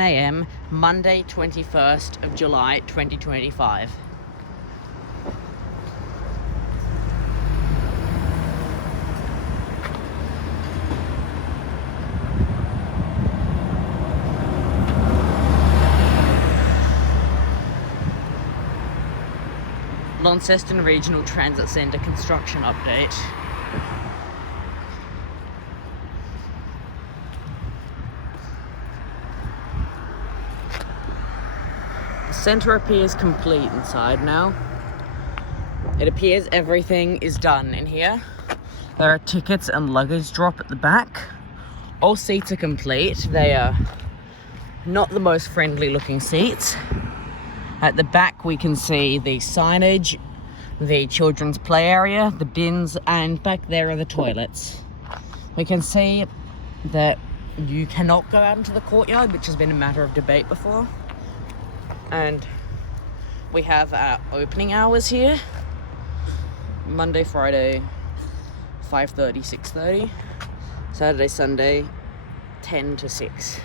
10 AM, Monday 21st of July 2025. Launceston Regional Transit Centre construction update. The centre appears complete inside now. It appears everything is done in here. There are tickets and luggage drop at the back. All seats are complete. They are not the most friendly looking seats. At the back we can see the signage, the children's play area, the bins, and back there are the toilets. We can see that you cannot go out into the courtyard, which has been a matter of debate before. And we have our opening hours here. Monday, Friday, 5:30, 6:30. Saturday, Sunday, 10 to 6.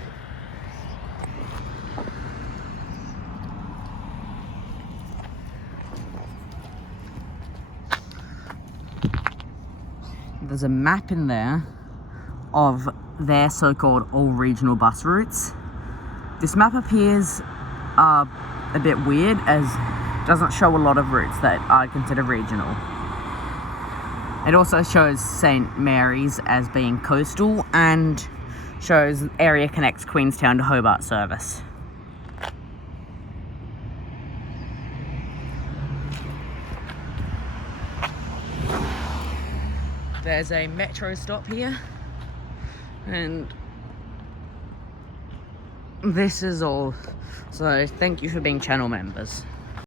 There's a map in there of their so-called all regional bus routes. This map appears a bit weird as it doesn't show a lot of routes that are considered regional. It also shows St Mary's as being coastal and shows Area Connects Queenstown to Hobart service. There's a metro stop here, and this is all. So thank you for being channel members.